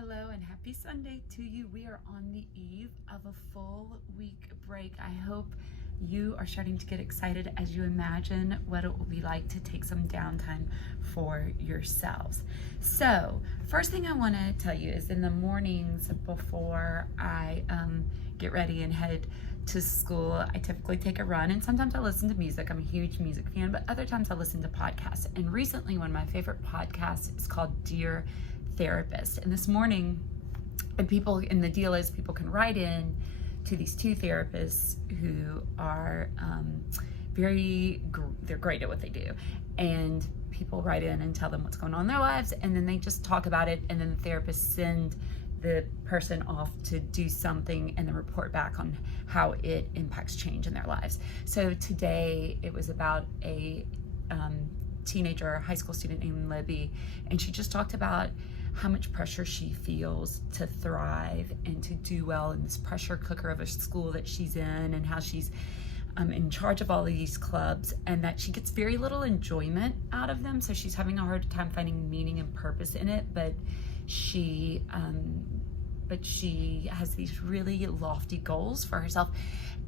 Hello and happy Sunday to you. We are on the eve of a full week break. I hope you are starting to get excited as you imagine what it will be like to take some downtime for yourselves. So, first thing I want to tell you is in the mornings before I get ready and head to school, I typically take a run, and sometimes I listen to music. I'm a huge music fan, but other times I listen to podcasts. And recently, one of my favorite podcasts is called Dear Therapist. And this morning, and the deal is people can write in to these two therapists who are they're great at what they do. And people write in and tell them what's going on in their lives, and then they just talk about it, and then the therapists send the person off to do something and then report back on how it impacts change in their lives. So today it was about a teenager, high school student named Libby, and she just talked about how much pressure she feels to thrive and to do well in this pressure cooker of a school that she's in, and how she's in charge of all of these clubs, and that she gets very little enjoyment out of them. So she's having a hard time finding meaning and purpose in it, but she has these really lofty goals for herself.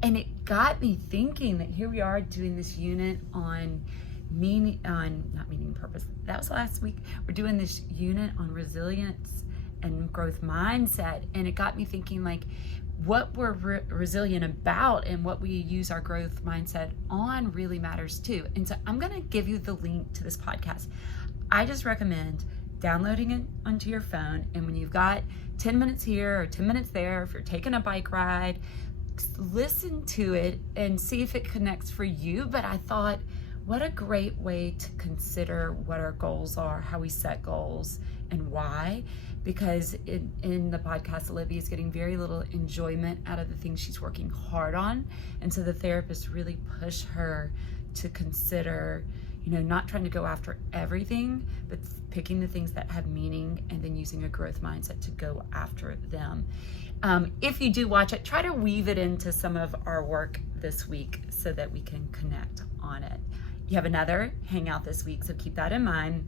And it got me thinking that here we are doing this unit on not meaning and purpose. That was last week. We're doing this unit on resilience and growth mindset, and it got me thinking, like, what we're resilient about and what we use our growth mindset on really matters too. And so I'm going to give you the link to this podcast. I just recommend downloading it onto your phone, and when you've got 10 minutes here or 10 minutes there, if you're taking a bike ride, listen to it and see if it connects for you. But I thought, what a great way to consider what our goals are, how we set goals, and why. Because in the podcast, Olivia is getting very little enjoyment out of the things she's working hard on. And so the therapists really push her to consider, not trying to go after everything, but picking the things that have meaning and then using a growth mindset to go after them. If you do watch it, try to weave it into some of our work this week so that we can connect on it. You have another hangout this week, so keep that in mind.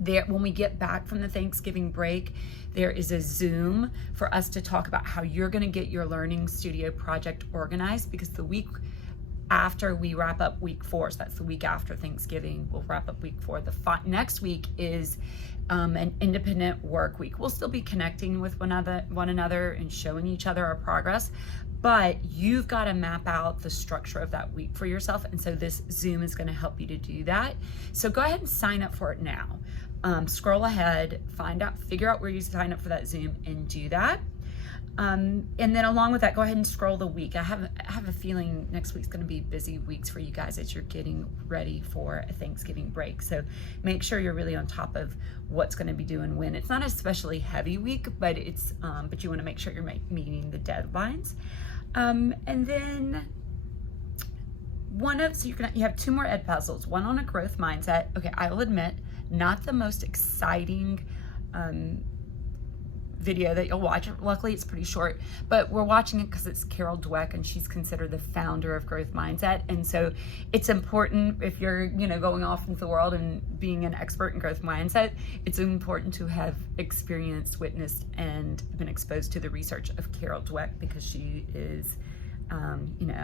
When we get back from the Thanksgiving break, there is a Zoom for us to talk about how you're going to get your Learning Studio project organized, because the week after we wrap up week 4, so that's the week after Thanksgiving, we'll wrap up week 4. Next week is an independent work week. We'll still be connecting with one another and showing each other our progress, but you've got to map out the structure of that week for yourself. And so this Zoom is going to help you to do that. So go ahead and sign up for it now. Scroll ahead, figure out where you sign up for that Zoom and do that. And then along with that, go ahead and scroll the week. I have a feeling next week's going to be busy weeks for you guys as you're getting ready for a Thanksgiving break. So make sure you're really on top of what's going to be doing when. It's not an especially heavy week, but but you want to make sure you're meeting the deadlines. And then you have 2 more ed puzzles, one on a growth mindset. Okay, I will admit, not the most exciting video that you'll watch. Luckily, it's pretty short, but we're watching it because it's Carol Dweck, and she's considered the founder of growth mindset. And so it's important, if you're going off into the world and being an expert in growth mindset, it's important to have experienced, witnessed, and been exposed to the research of Carol Dweck, because she is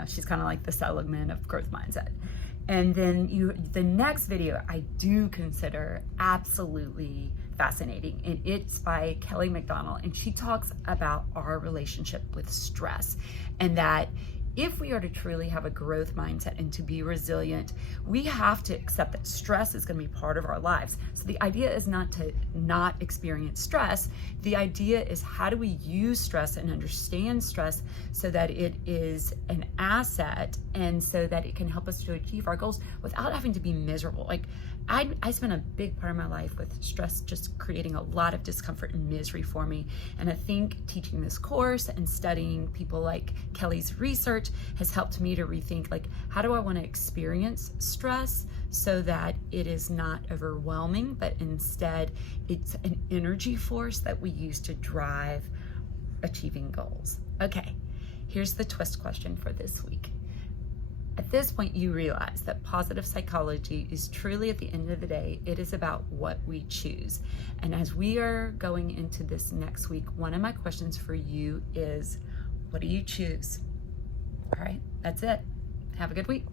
she's kind of like the Seligman of growth mindset. And then the next video I do consider absolutely fascinating, and it's by Kelly McDonald, and she talks about our relationship with stress, and that if we are to truly have a growth mindset and to be resilient, we have to accept that stress is going to be part of our lives. So the idea is not to not experience stress. The idea is, how do we use stress and understand stress so that it is an asset, and so that it can help us to achieve our goals without having to be miserable. Like, I spent a big part of my life with stress just creating a lot of discomfort and misery for me. And I think teaching this course and studying people like Kelly's research has helped me to rethink, like, how do I want to experience stress so that it is not overwhelming, but instead it's an energy force that we use to drive achieving goals. Okay, here's the twist question for this week. At this point, you realize that positive psychology is truly, at the end of the day, it is about what we choose. And as we are going into this next week, one of my questions for you is, what do you choose? All right, that's it. Have a good week.